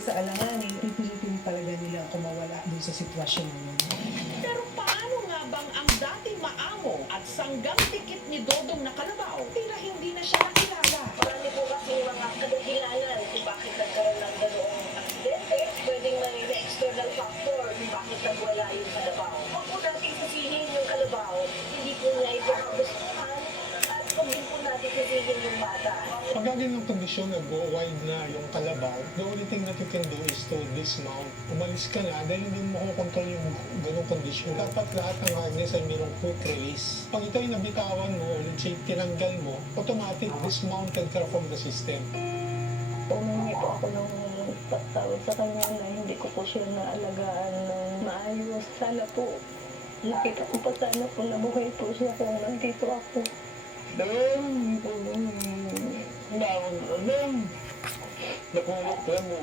sa alanganin, pipilitin talaga nila ako mawala dun sa sitwasyon na yun. Pero paano nga bang ang dating maamo at sanggang tikit ni Dodong na Kalabaw, tila hindi na siya nakilala? Marami po kasi mga kadahilanan kung bakit nagkaroon ng ganoong aksidente. Pwedeng may external factor kung bakit nagwala yung kalabaw. Huwag po natin sisihin yung kalabaw, hindi po niya ito kagustuhan at huwag din po natin sisihin yung bata. Pag ganyan ng kondisyon, nag-go-wide na yung kalabaw, the only thing that you can do is to dismount. Umalis ka na dahil hindi mo makokontrol yung ganong kondisyon. Dapat lahat ng harness ay mayroong quick release. Pag ito ay nabitawan mo, o let's say tinanggal mo, automatic dismounted ka from the system. Humingi po ako ng tawad sa kanya na hindi ko po siya naalagaan ng maayos. Sana po, nakita ko pa sana po na buhay po siya kung nandito ako. Nakulog lang mo.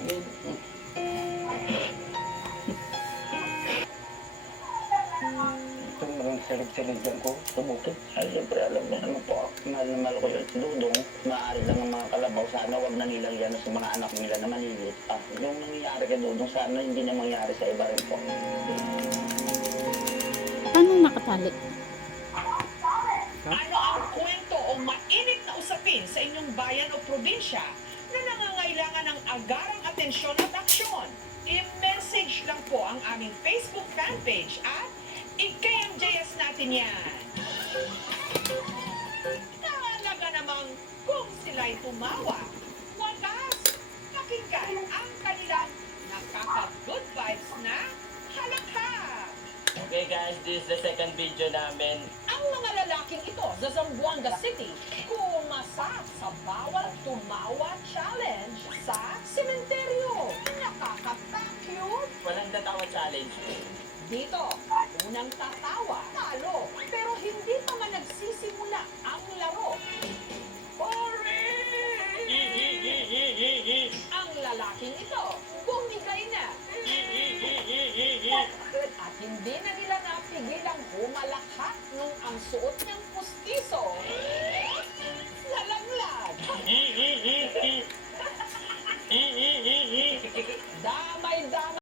Itong mga silid-silidan ko, subukin. Ay, siyempre, alam mo naman po, mahal na mahal ko yun si Dudong. Maaari lang ang mga kalabaw, sana wag na nilang yan sa mga anak nila na maliliit. Yung nangyayari kay Dudong, sana hindi na mangyari sa iba rin po. Paano nakatali? Ano ang kwento o mainit na usapin sa inyong bayan o probinsya na nangangailangan ng agarang atensyon at aksyon? I-message lang po ang aming Facebook fanpage at i-KMJS natin yan. Talaga namang kung sila'y tumawa, wagas, pakinggan ang kanilang nakaka-good vibes na halakhak. Okay guys, this is the second video namin. Ang mga lalaking ito sa Zamboanga City kumasa sa bawal tumawa challenge sa sementeryo. Nakakatakyut! Walang tatawa challenge. Dito, unang tatawa, talo. Pero hindi pa man nagsisimula ang laro. Ang lalaking ito, bumigay na. At hindi na nila napigilang humalakhak nung ang suot niyang pustiso lalaglag. Damay-damay.